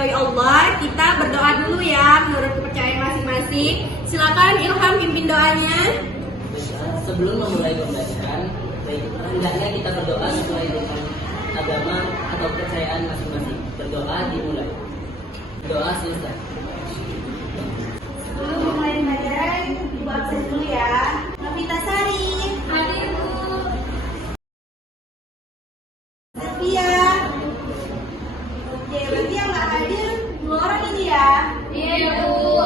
diridhoi Allah, kita berdoa dulu ya menurut kepercayaan masing-masing. Silakan Ilham pimpin doanya. Sebelum memulai pembelajaran, hendaknya kita berdoa sesuai dengan agama atau kepercayaan masing-masing. Berdoa dimulai. Doa selesai. Sebelum memulai pembelajaran, Ibu absen dulu ya. Novita Sari, hadir Bu. Sofia. Oke, berarti yang nggak hadir 2 orang ini ya? Iya Bu.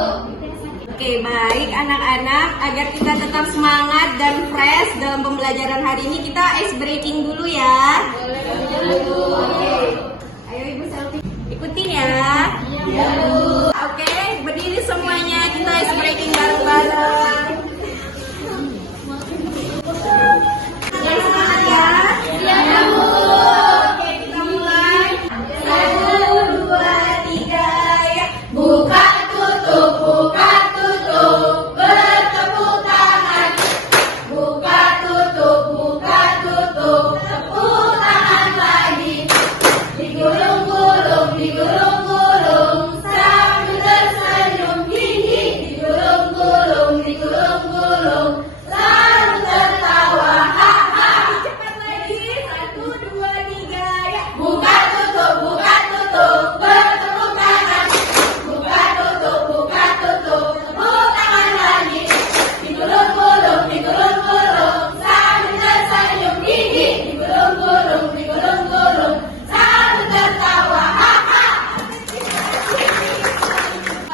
Oke, baik anak-anak, agar kita tetap semangat dan fresh dalam pembelajaran hari ini, kita ice breaking dulu ya. Boleh Bu. Oke, ayo Ibu selfie. Ikutin ya. Iya Bu. Oke, berdiri semuanya, kita ice breaking bareng-bareng. Yang semangat ya. Iya Bu. Oke, kita mulai. 1, 2, 3, ya. Buka tutup, buka tutup, bertepuk tangan. Buka tutup, tepuk tangan lagi. Digulung-gulung, digulung-gulung, sambil tersenyum, hihi. Digulung-gulung, digulung-gulung, lalu tertawa, haha. Cepat lagi, 1, 2, 3, ya. Buka tutup, bertepuk tangan. Buka tutup, tepuk tangan lagi. Digulung-gulung, digulung-gulung, sambil tersenyum, hihi. Digulung-gulung, digulung-gulung, sambil tertawa, haha.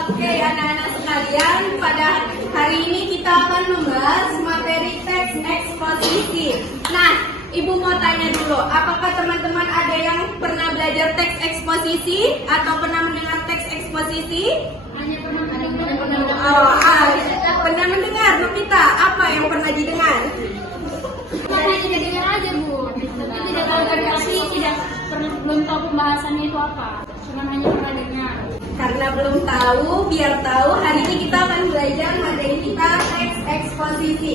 Oke anak-anak sekalian, pada hari ini kita akan membahas materi teks eksposisi. Nah, Ibu mau tanya dulu, apakah teman-teman ada yang pernah belajar teks eksposisi atau pernah mendengar teks eksposisi? Hanya pernah mendengar. Pernah mendengar, Novita, apa yang pernah didengar? Hanya tidak dengar aja Bu, tapi tidak tahu redaksi, belum tahu pembahasannya itu apa. Cuma hanya pernah dengar. Karena belum tahu, biar tahu, hari ini kita akan belajar materi kita teks eksposisi.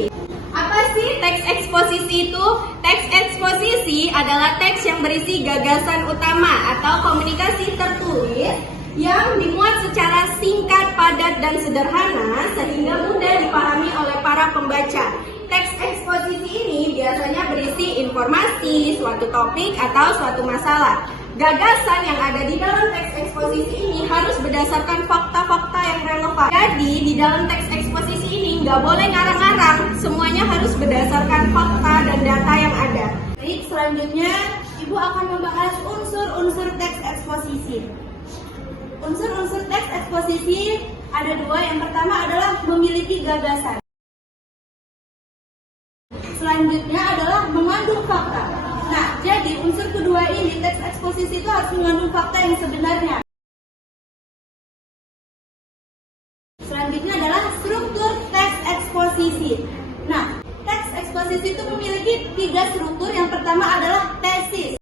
Apa sih teks eksposisi itu? Teks eksposisi adalah teks yang berisi gagasan utama atau komunikasi tertulis yang dimuat secara singkat, padat, dan sederhana sehingga mudah dipahami oleh para pembaca. Teks eksposisi ini biasanya berisi informasi, suatu topik, atau suatu masalah. Gagasan yang ada di dalam teks eksposisi ini harus berdasarkan fakta-fakta yang relevan. Jadi di dalam teks eksposisi ini nggak boleh ngarang-ngarang, semuanya harus berdasarkan fakta dan data yang ada. Baik, selanjutnya Ibu akan membahas unsur-unsur teks eksposisi. Unsur-unsur teks eksposisi ada 2. Yang pertama adalah memiliki gagasan. Selanjutnya adalah mengandung fakta. Nah, jadi unsur kedua ini, teks eksposisi itu harus mengandung fakta yang sebenarnya. Selanjutnya adalah struktur teks eksposisi. Nah, teks eksposisi itu memiliki 3 struktur. Yang pertama adalah tesis,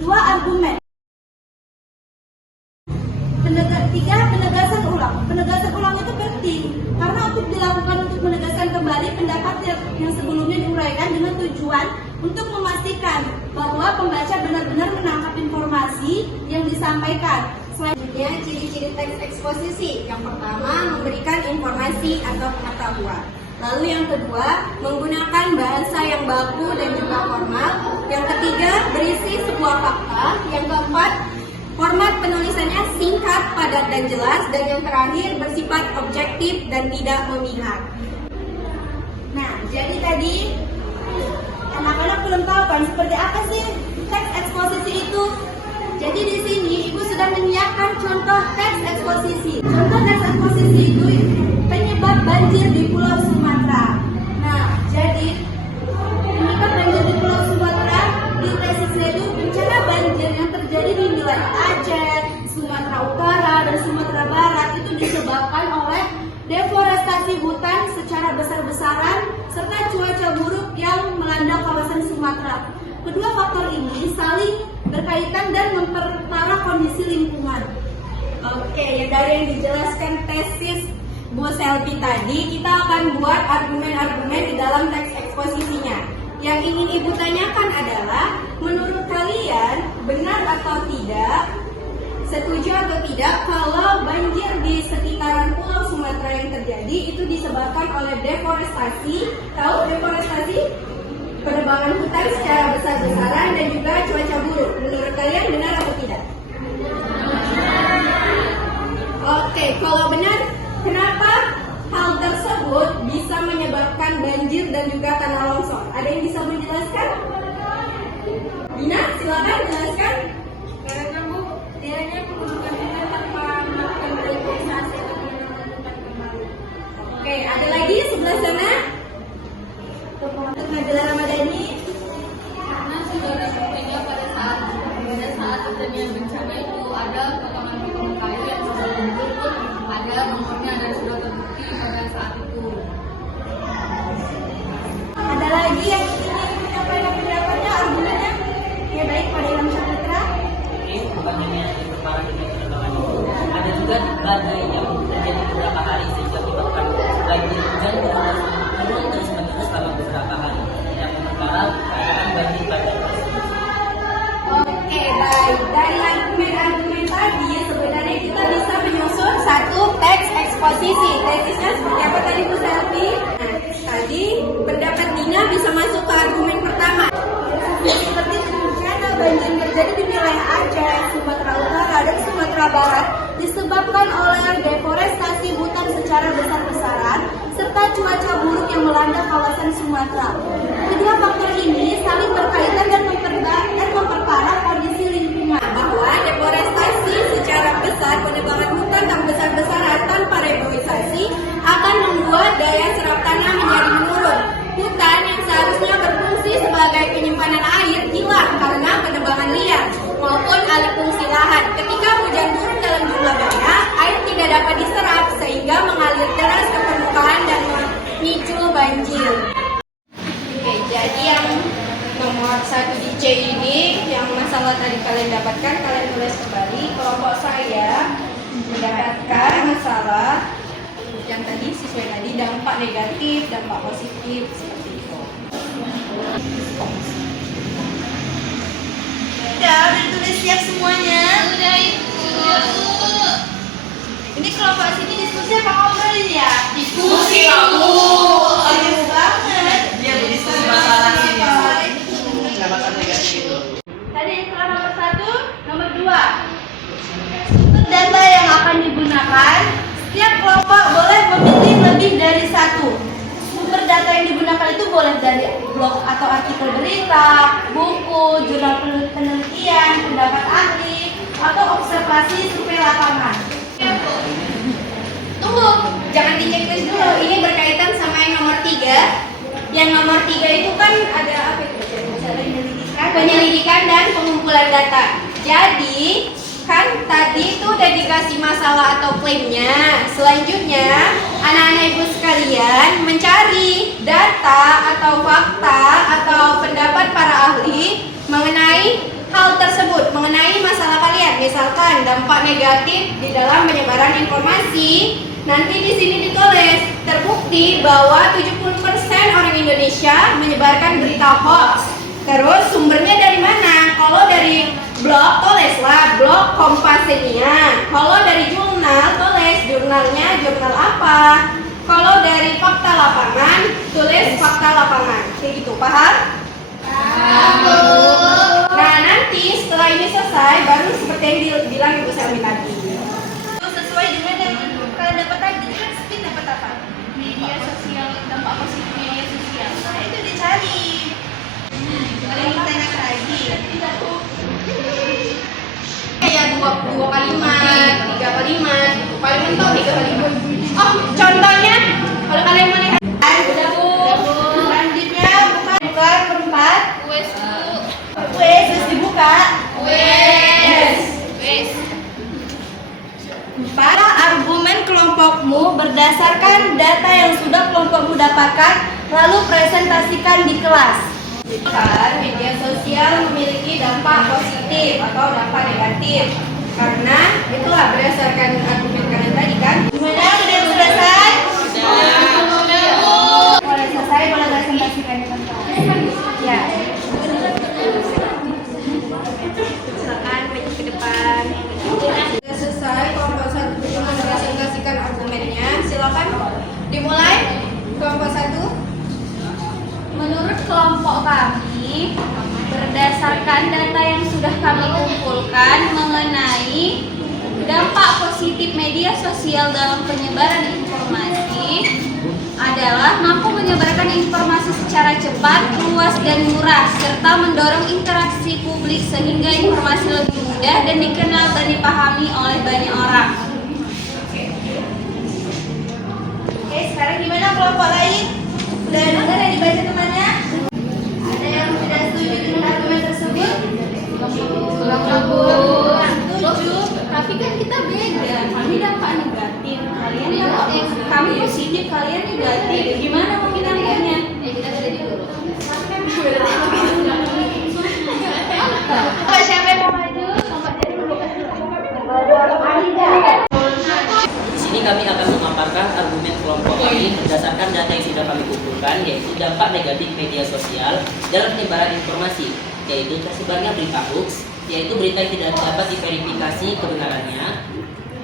2 argumen, 3 penegasan ulang. Penegasan ulang itu penting karena untuk dilakukan untuk menegaskan kembali pendapat yang sebelumnya diuraikan dengan tujuan untuk memastikan bahwa pembaca benar-benar menangkap informasi yang disampaikan. Selanjutnya, ciri-ciri teks eksposisi. Yang pertama, memberikan informasi atau pengetahuan. Lalu yang kedua, menggunakan bahasa yang baku dan juga formal. Yang ketiga, berisi sebuah fakta. Yang keempat, format penulisannya singkat, padat, dan jelas. Dan yang terakhir, bersifat objektif dan tidak memihak. Nah, jadi tadi anak-anak belum tahu kan seperti apa sih teks eksposisi itu. Jadi di sini Ibu sudah menyiapkan contoh teks eksposisi. Contoh teks eksposisi itu penyebab banjir di Pulau Sumatera. Nah, jadi penyebab banjir di Pulau Sumatera di tesisnya itu bencana banjir yang terjadi di wilayah Aceh, Sumatera Utara, dan Sumatera Barat itu disebabkan oleh deforestasi hutan secara besar-besaran serta cuaca buruk yang melanda kawasan Sumatera. Kedua faktor ini saling berkaitan dan memperparah kondisi lingkungan. Oke, ya dari yang dijelaskan tesis Bu Selvi tadi, kita akan buat argumen-argumen di dalam teks eksposisinya. Yang ingin Ibu tanyakan adalah, menurut kalian benar atau tidak, setuju atau tidak kalau banjir di sekitaran Pulau Sumatera yang terjadi itu disebabkan oleh deforestasi? Tahu deforestasi? Penebangan hutan secara besar-besaran dan juga cuaca buruk. Menurut kalian benar atau tidak? Oke, kalau benar, kenapa hal tersebut bisa menyebabkan banjir dan juga tanah longsor? Ada yang bisa menjelaskan? Dina, silakan jelaskan. Karena Bu, kiranya pembentukan kita tanpa melakukan revitalisasi atau penanaman hutan kembali. Oke, ada lagi sebelah sana? Untuk Najla Ramadhani. Karena sudah terbuktinya pada saat terjadinya bencana itu ada potongan-potongan kayu yang sudah gugur pun ada nomornya dan sudah terbukti pada saat itu. Ada lagi yang ingin menyampaikan pendapatnya, argumennya? Ya baik, Pak Ilham Saputra. Ini bukan hanya yang berparah dengan penerbangan itu. Ada juga badai yang terjadi beberapa hari sehingga menyebabkan banjir hujan deras turun terus-menerus selama beberapa hari yang memperparah keadaan banjir bandang tersebut. Oke, baik. Dari argumen-argumen tadi, sebenarnya kita bisa menyusun satu teks eksposisi. Teksnya seperti apa tadi Bu Selvi? Nah, tadi pendapat Dina bisa masuk ke argumen pertama. Seperti bencana banjir terjadi di wilayah Aceh, Sumatera Utara, dan Sumatera Barat disebabkan oleh deforestasi hutan secara besar-besaran serta cuaca buruk yang melanda kawasan Sumatera. Kedua faktor ini saling berkaitan dan memperparah kondisi lingkungan, bahwa deforestasi secara besar, penebangan hutan yang besar-besaran tanpa reboisasi akan membuat daya serap tanah menjadi menurun. Hutan yang seharusnya berfungsi sebagai penyimpanan air hilang karena penebangan liar maupun alih fungsi lahan. Ketika hujan turun dalam jumlah banyak, air tidak dapat diserap sehingga mengalir deras ke permukaan dan memicu banjir. Oke, jadi yang nomor 1 di C ini, yang masalah tadi kalian dapatkan, kalian tulis kembali. Kelompok saya mendapatkan masalah yang tadi sesuai tadi, dampak negatif, dampak positif, seperti itu. Udah tulis siap semuanya. Udah Ibu. Ini kelompok sini diskusi apa ngobrolin ya? Diskusi kamu. Serius banget. Dia berdiskusi masalah ini. Pendapatan negatif itu. Tadi setelah nomor 1, nomor 2. Untuk data yang akan digunakan, setiap kelompok boleh memilih lebih dari satu. Sumber data yang digunakan itu boleh dari blog atau artikel berita, buku, jurnal penelitian, pendapat ahli, atau observasi survei lapangan. Tunggu, jangan di checklist dulu. Ini berkaitan sama yang nomor 3. Yang nomor 3 itu kan ada apa itu? Penyelidikan dan pengumpulan data. Jadi kan tadi itu udah dikasih masalah atau klaimnya. Selanjutnya anak-anak ibu sekalian mencari data atau fakta atau pendapat para ahli mengenai hal tersebut, mengenai masalah kalian. Misalkan dampak negatif di dalam penyebaran informasi. Nanti di sini ditulis terbukti bahwa 70% orang Indonesia menyebarkan berita hoax. Terus sumbernya dari mana? Kalau dari blog, tulislah blog Kompasinia. Kalau dari jurnal, tulis jurnalnya jurnal apa. Kalau dari fakta lapangan, tulis fakta lapangan. Kayak gitu, paham? Nah, nanti setelah ini selesai, baru seperti yang bilang Ibu Selmi tadi. Sesuai dengan yang kalian dapat tadi, kan Spin dapat apa? Media sosial, dampak positif media sosial. Nah, itu dicari. Ada yang ditanyakan lagi? Kayak dua kalimat, 3 kalimat, paling mentok 3 kalimat. Oh, contohnya kalau kalian mau lihat, udah Bu. Selanjutnya buka keempat. Wes Bu. Terus dibuka. Wes. Para argumen kelompokmu berdasarkan data yang sudah kelompokmu dapatkan, lalu presentasikan di kelas. Kan media sosial memiliki dampak positif atau dampak negatif, karena itulah berdasarkan argumen kalian tadi kan. Gimana, udah yang selesai? Boleh selesai, boleh presentasikan di kelas. Sudah selesai, kelompok 1 belum mempresentasikan argumennya. Silakan dimulai. Kelompok 1. Menurut kelompok kami, berdasarkan data yang sudah kami kumpulkan mengenai dampak positif media sosial dalam penyebaran informasi adalah mampu menyebarkan informasi secara cepat, luas, dan murah, serta mendorong interaksi publik sehingga informasi lebih mudah dan dikenal dan dipahami oleh banyak orang. Oke, sekarang gimana kelompok lain? Udah dengar yang dibaca temannya? Ada yang tidak setuju dengan argumen tersebut? Setuju. Tapi kan kita beda. Kami dampak negatif, kalian dampak kami positif, kalian negatif. Gimana mau kita lihatnya? Kita beda di guru. Oh, siapa yang mau maju? Di sini kami akan memaparkan argumen kelompok kami berdasarkan data yang sudah kami kumpulkan, yaitu dampak negatif media sosial dalam penyebaran informasi, yaitu tersebarnya berita hoax, yaitu berita yang tidak dapat diverifikasi kebenarannya,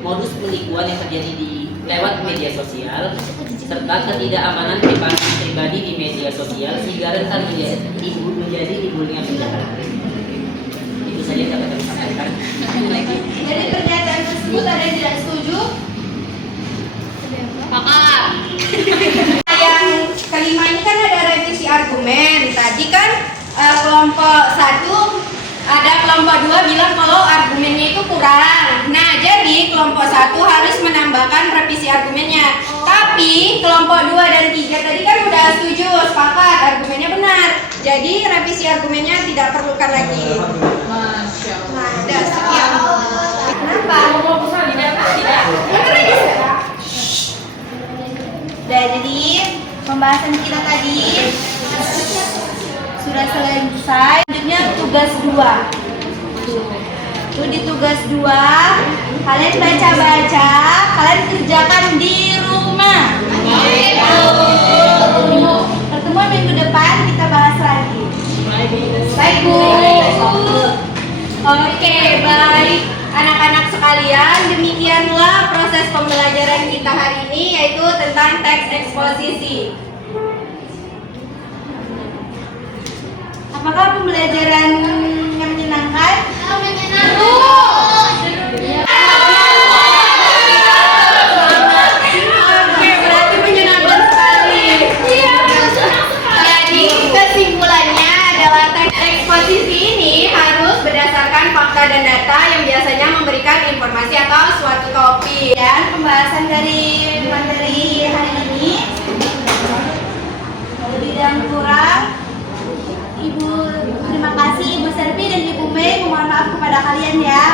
modus penipuan yang terjadi di lewat media sosial, serta ketidakamanan pribadi di media sosial sehingga rentan menjadi dibullying penjahat. Itu saja yang dapat kami sampaikan. Jadi pernyataan tersebut ada yang tidak setuju? Pakar. Yang kelima ini kan ada revisi argumen. Tadi kan kelompok 1 ada kelompok 2 bilang kalau argumennya itu kurang. Nah, jadi kelompok 1 harus menambahkan revisi argumennya. Tapi kelompok 2 dan 3 tadi kan udah setuju, sepakat, argumennya benar. Jadi revisi argumennya tidak perlukan lagi. Masya Allah. Nah, udah sekian. Kenapa? Udah, jadi pembahasan kita tadi sudah selesai. Selanjutnya tugas 2. Tuh di tugas 2 kalian baca-baca, kalian kerjakan di rumah. Pertemuan minggu depan kita bahas lagi. Baik, Bu. Oke, baik. Anak-anak sekalian, demikianlah proses pembelajaran kita hari ini, yaitu tentang teks eksposisi. Apakah pembelajaran yang menyenangkan? Oke, berarti menyenangkan sekali. Jadi kesimpulannya adalah teks eksposisi ini harus berdasarkan fakta dan data yang biasanya memberikan informasi atau suatu topik. Dan pembahasan dari materi hari ini lebih dan kurang, Ibu, terima kasih Ibu Serpi dan Ibu Mei, mohon maaf kepada kalian ya.